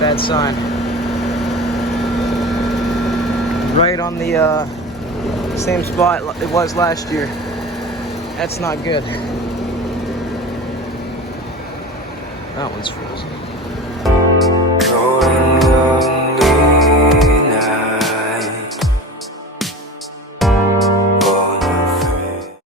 Bad sign. Right on the same spot it was last year. That's not good. That one's frozen.